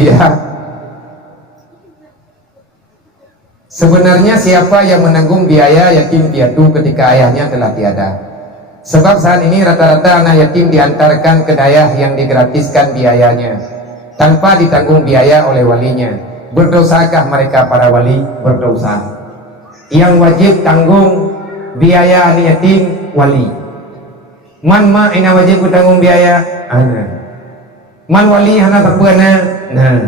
rupiah. Sebenarnya siapa yang menanggung biaya yatim piatu ketika ayahnya telah tiada? Sebab saat ini rata-rata anak yatim diantarkan ke daerah yang digratiskan biayanya tanpa ditanggung biaya oleh walinya. Berdosakah mereka para wali? Berdosa. Yang wajib tanggung biaya anak yatim wali. Man ma ina wajib tanggung biaya ana. Man wali hana tapana. Nah.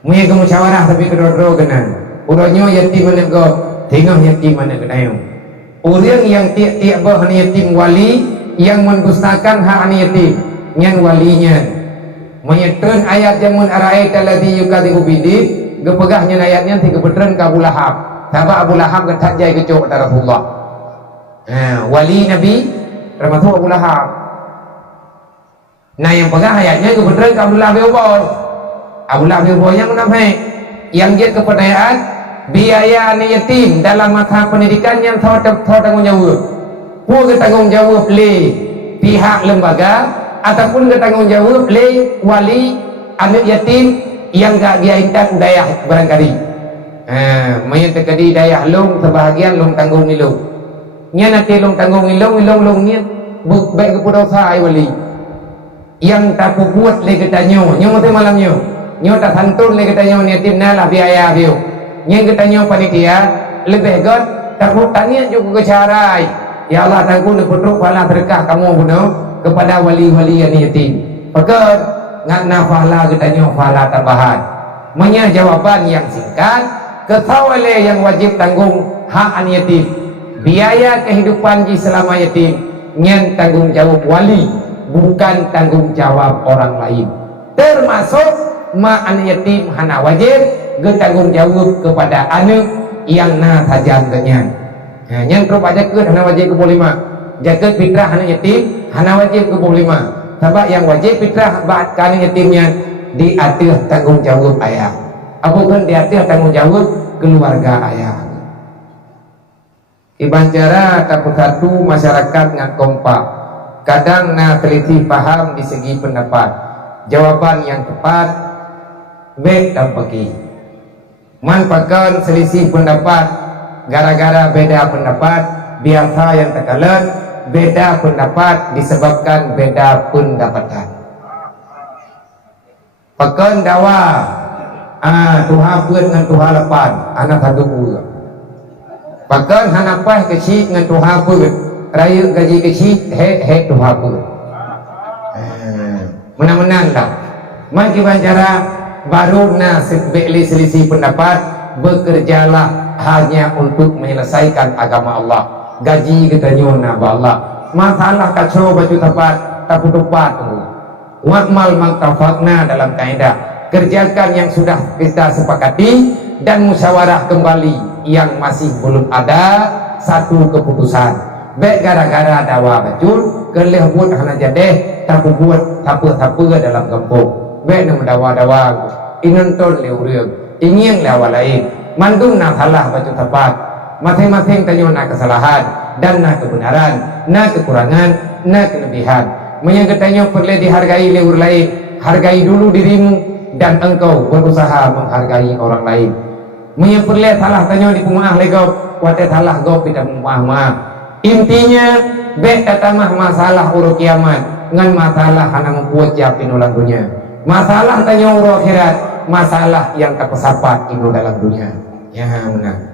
Muya ke musyawarah tapi kedua-dua kena. Urangnya yatim mana go, tengok yatim mana kedayo. Orang yang tiap-tiap bah yatim wali yang mendustakan hak yatim, nyan walinya. Menyetun ayat yang mun ara'aita alladhi yukadzibu bidi, gepegahnya ayatnya ti gebetreun ka Abu Lahab. Sabab Abu Lahab getak jai kecok ta Rasulullah. Wali Nabi termasuk Abu Lahab. Nah yang pegah ayatnya gebetreun ka Abu Lahab obor. Abu Lahab obor yang munafik. Yang dia kepercayaan biaya anak yatim dalam mata pendidikan yang tahu tanggung jawab. Pun tanggung jawab oleh pihak lembaga ataupun tanggung jawab oleh wali anak yatim yang gak dia ingat daya barangkali. Main terkadi daya long sebahagian long tanggung ilung. Nya nanti long tanggung ilung ni baik kepada usaha wali. Yang tak buat lagi tanya, nyo mesti malamnya. Nyo tak santun le katanya yatim nalah biaya bio. Yang katanya panitia lebih god tak tanya juga ke carai. Ya Allah tanggung le putruk pahala berkah kamu bunuh kepada wali-wali yang yatim. Pakat ngat nafala katanya pahala tambahan. Menya jawaban yang singkat, ketawale yang wajib tanggung hak an yatim. Biaya kehidupan di selama yatim nyen tanggung jawab wali, bukan tanggung jawab orang lain. Termasuk anak yatim hana wajib bertanggung jawab kepada anak yang na sajan tanya. Yang terus aja ke hana wajib ke 5. Jaga fitrah anak yatim hana wajib ke 5. Sebab yang wajib fitrah buat anak yatimnya diatur tanggung jawab ayah. Apapun diatur tanggung jawab keluarga ayah. Iban cara satu masyarakat ngan kompak. Kadang na teliti paham di segi pendapat. Jawaban yang tepat bed dan pergi. Manfaatkan selisih pendapat gara-gara beda pendapat biasa yang terkalat. Beda pendapat disebabkan beda pendapatan. Pakan dawa Tuhan pun dengan Tuhan lepan anak satu pula. Pakan hanapai kecil dengan Tuhan pun raya gaji kecil he Tuhan pun. Menang-menang tak. Makin cara baru selisih pendapat bekerjalah hanya untuk menyelesaikan agama Allah. Gaji katanya nak Allah. Masalah kacau baju tepat tak tepat tu. Wa'mal maktafakna dalam kaedah. Kerjakan yang sudah kita sepakati dan musyawarah kembali yang masih belum ada satu keputusan. Baik gara-gara dawa bacul kelih buat hana jadeh tak buat apa-apa dalam kampung. Baik nama dawa-dawa inonton leureung ingin lawa lain mandung nak salah baca tepat masing-masing tanya nak kesalahan dan nak kebenaran nak kekurangan nak kelebihan yang katanya perlu dihargai leur lain hargai dulu dirimu dan engkau berusaha menghargai orang lain yang perlu salah tanya di pemaah legop wate salah gop tidak maaf intinya baik tatamah masalah urut kiamat ngan masalah hana membuat siapin ulang dunia masalah tanya urut akhirat masalah yang terpesapat itu dalam dunia. Ya benar.